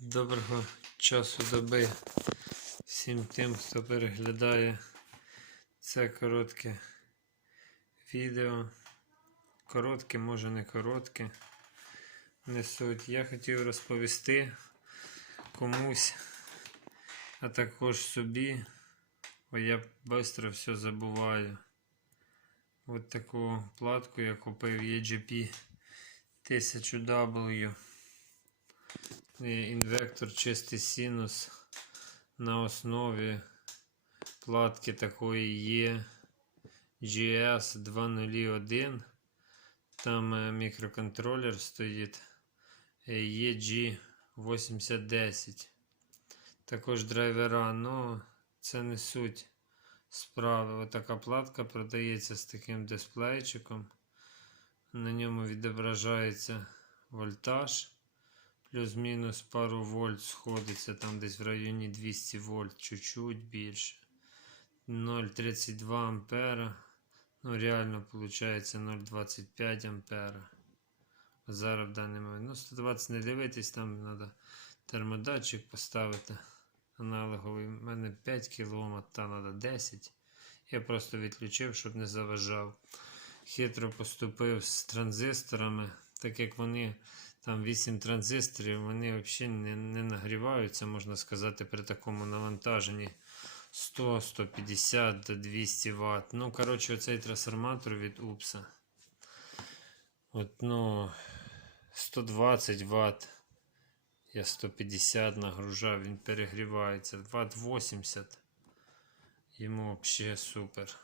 Доброго часу доби всім тим, хто переглядає це коротке відео. Коротке, може не коротке. Не суть. Я хотів розповісти комусь, а також собі, бо я швидко все забуваю. От таку платку я купив EGP 1000W. І Інвектор чистий синус на основі платки такої є GS 201. Там е, мікроконтролер стоїть е, EG 8010. Також драйвера, ну це не суть справи. Отака платка продається з таким дисплейчиком. На ньому відображається вольтаж плюс-мінус пару вольт сходиться там десь в районі 200 вольт, чуть-чуть більше. 0,32 ампера. Ну, реально виходить 0,25 ампера. Зараз в даний момент. Ну, 120 не дивитись, там треба термодатчик поставити. Аналоговий. У мене 5 кОм, та треба 10. Я просто відключив, щоб не заважав. Хитро поступив з транзисторами, так як вони там 8 транзисторів, вони взагалі не, не нагріваються, можна сказати, при такому навантаженні 100, 150 200 Вт. Ну, коротше, оцей трансформатор від УПСа. От, ну, 120 Вт. Я 150 нагружав, він перегрівається. Вт 80. Йому взагалі супер.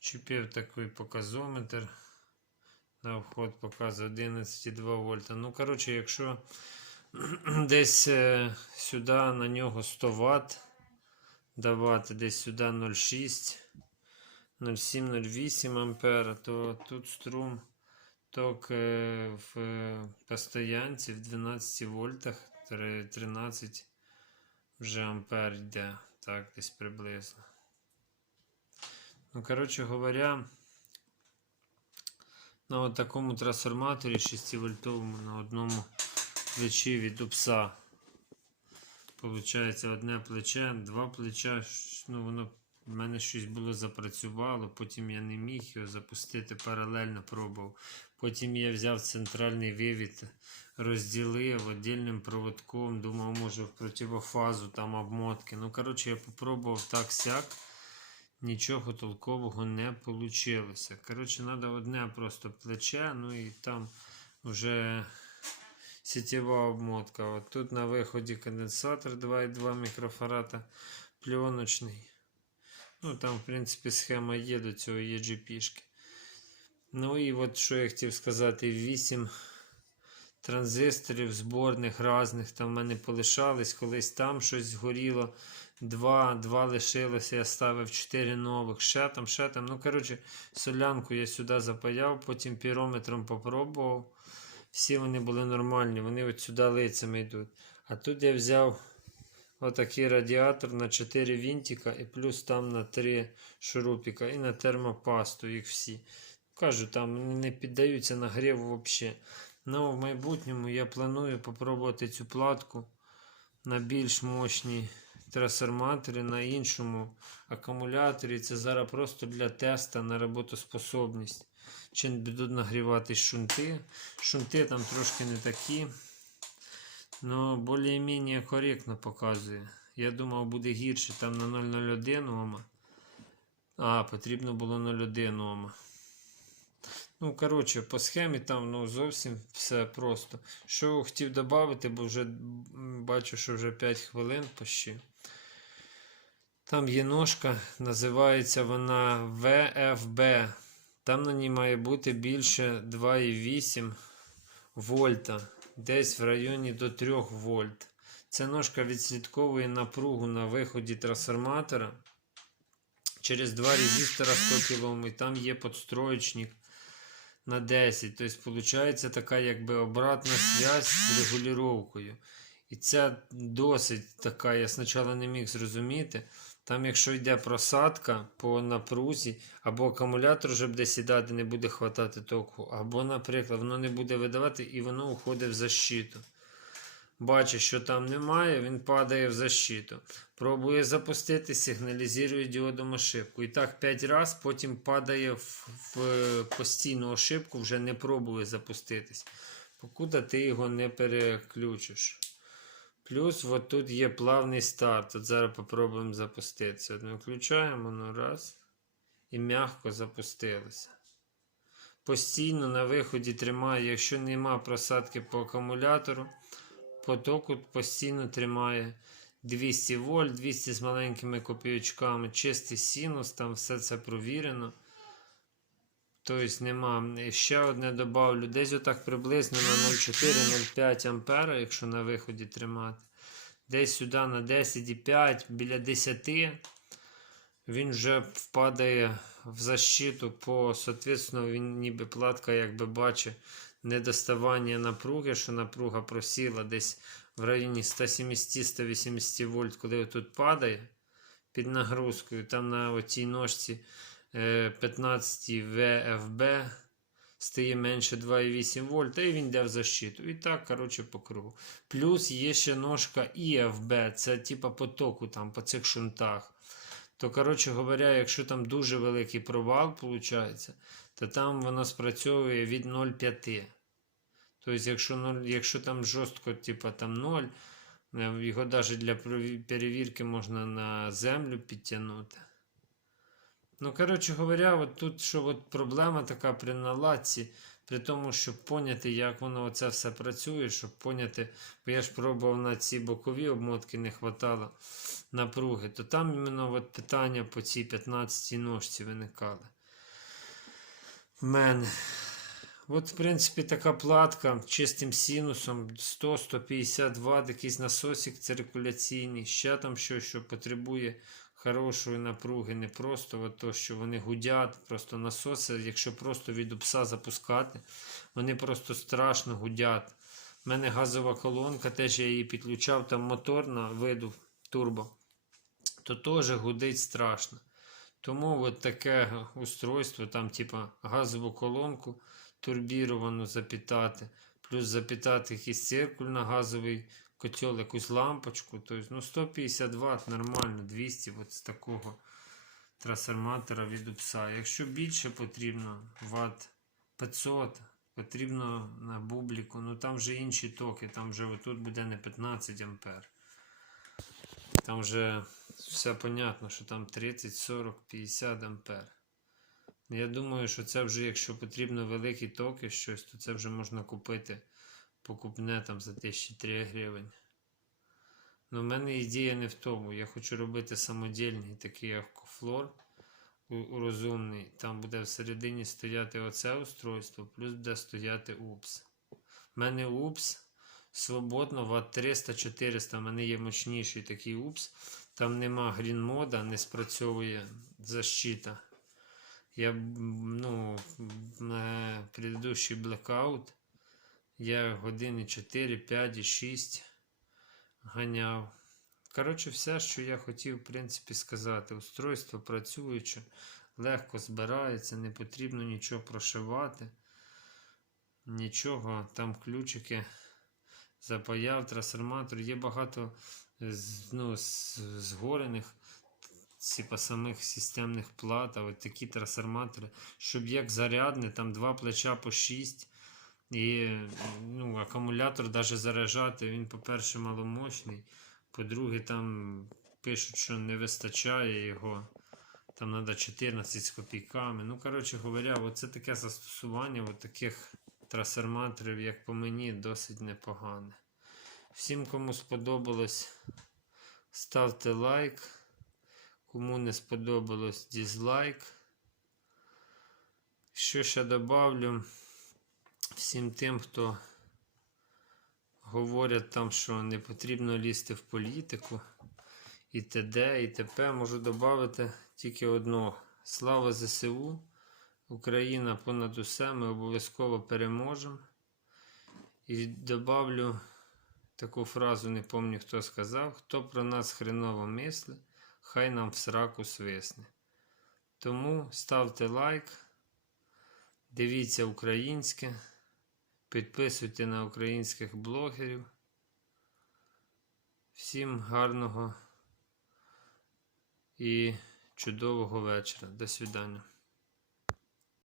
Чіпив такий показометр. На вход показує 11,2 вольта. Ну, коротше, якщо десь е, сюди на нього 100 Вт давати, десь сюди 0,6, 0,7, 0,8 ампера, то тут струм ток е, в постоянці в 12 вольтах 13 вже ампер йде. Так, десь приблизно. Ну, коротше говоря, на такому трансформаторі 6 вольтовому на одному плечі від упса. Получається одне плече, два плеча. Ну, воно в мене щось було запрацювало, потім я не міг його запустити, паралельно пробував. Потім я взяв центральний вивід, розділив віддільним проводком, думав, може в противофазу там обмотки. Ну, коротше, я попробував так сяк. Нічого толкового не вийшло. Коротше, треба одне просто плече, ну і там вже сітєва обмотка. От тут на виході конденсатор 2,2 мікрофарада пленочний. Ну, там, в принципі, схема є до цього EGP-шки. Ну і от що я хотів сказати, 8 транзисторів зборних різних там в мене полишались, колись там щось згоріло. Два, два лишилося, я ставив 4 нових, ще там, ще там. Ну, коротше, солянку я сюди запаяв, потім пірометром попробував. Всі вони були нормальні, вони от сюди лицями йдуть. А тут я взяв отакий радіатор на 4 вінтика і плюс там на 3 шурупіка і на термопасту їх всі. Кажу, там не піддаються нагріву взагалі. Ну, в майбутньому я планую попробувати цю платку на більш мощні трансформаторі, на іншому акумуляторі. Це зараз просто для теста на роботоспособність. Чи будуть нагрівати шунти. Шунти там трошки не такі. Ну, більш-менш коректно показує. Я думав, буде гірше там на 0,01 Ома. А, потрібно було 0,1 Ома. Ну, коротше, по схемі там ну, зовсім все просто. Що хотів додати, бо вже бачу, що вже 5 хвилин почти. Там є ножка, називається вона VFB. Там на ній має бути більше 2,8 вольта, десь в районі до 3 вольт. Ця ножка відслідковує напругу на виході трансформатора через два резистора 100 кОм. І там є подстроєчник на 10. Тобто, виходить така якби обратна зв'язь з регулюровкою. І це досить така, я спочатку не міг зрозуміти. Там, якщо йде просадка по напрузі, або акумулятор вже буде сідати, не буде хватати току, або, наприклад, воно не буде видавати і воно уходить в защиту. Бачить, що там немає, він падає в защиту. Пробує запустити, сигналізує діодом ошибку. І так 5 разів, потім падає в, в постійну ошибку, вже не пробує запуститись. Покуда ти його не переключиш. Плюс от тут є плавний старт. От зараз попробуємо запуститися. От ми включаємо, ну раз. І м'яко запустилося. Постійно на виході тримає, якщо нема просадки по акумулятору, потоку постійно тримає 200 вольт, 200 з маленькими копійочками, чистий синус, там все це провірено. Тобто нема. Ще одне добавлю. Десь отак приблизно на 0,4-0,5 ампера, якщо на виході тримати. Десь сюди на 10,5, біля 10 він вже впадає в защиту, по, соответственно, він ніби платка якби бачить недоставання напруги, що напруга просіла десь в районі 170-180 вольт, коли тут падає під нагрузкою, там на оцій ножці е, 15 ВФБ стає менше 2,8 вольт, і він йде в защиту. І так, коротше, по кругу. Плюс є ще ножка ІФБ, це типа потоку там по цих шунтах. То, коротше говоря, якщо там дуже великий провал, виходить, то там воно спрацьовує від 0,5. Тобто, якщо, 0, якщо там жорстко, типу там 0, е, його навіть для перевірки можна на землю підтягнути. Ну, коротше говоря, от тут що от проблема така при наладці, при тому, щоб поняти, як воно оце все працює, щоб поняти, бо я ж пробував на ці бокові обмотки, не хватало напруги, то там іменно от питання по цій 15 ножці виникали. В мене. От, в принципі, така платка чистим синусом 100-150 Вт, якийсь насосик циркуляційний, ще там щось, що потребує хорошої напруги, не просто то, що вони гудять, просто насоси, якщо просто від упса запускати, вони просто страшно гудять. У мене газова колонка, теж я її підключав, там мотор на виду турбо, то теж гудить страшно. Тому от таке устройство, там, типа газову колонку турбіровану запітати, плюс запітати якийсь циркуль на газовий котел, якусь лампочку. Тобто, ну, 150 Вт нормально, 200 от з такого трансформатора від упса. Якщо більше потрібно, Вт 500, потрібно на бубліку, ну там вже інші токи, там вже отут буде не 15 ампер. Там вже все понятно, що там 30, 40, 50 ампер. Я думаю, що це вже, якщо потрібно великі токи, щось, то це вже можна купити покупне там за 1003 гривень. Ну, в мене ідея не в тому. Я хочу робити самодільний такий у розумний. Там буде всередині стояти оце устройство, плюс буде стояти УПС. У мене УПС свободно Вт 300-400. У мене є мощніший такий УПС. Там нема грін-мода, не спрацьовує защита. Я, ну, предыдущий блекаут я години 4, 5 і 6 ганяв. Коротше, все, що я хотів, в принципі, сказати. Устройство працююче, легко збирається, не потрібно нічого прошивати. Нічого, там ключики запаяв, трансформатор. Є багато ну, згорених типа самих системних плат, а от такі трансформатори, щоб як зарядне, там два плеча по 6. І ну, акумулятор навіть заряджати, він, по-перше, маломощний. По-друге, там пишуть, що не вистачає його. Там треба 14 з копійками. Ну, коротше говоря, оце таке застосування от таких трансформаторів, як по мені, досить непогане. Всім, кому сподобалось, ставте лайк. Кому не сподобалось дізлайк. Що ще добавлю всім тим, хто говорять там, що не потрібно лізти в політику і т.д. і т.п. можу додати тільки одного. Слава ЗСУ! Україна понад усе, ми обов'язково переможемо. І добавлю таку фразу, не пам'ятаю, хто сказав, хто про нас хреново мислить, хай нам в сраку свисне. Тому ставте лайк, дивіться українське, Підписуйте на українських блогерів. Всім гарного і чудового вечора. До свидання.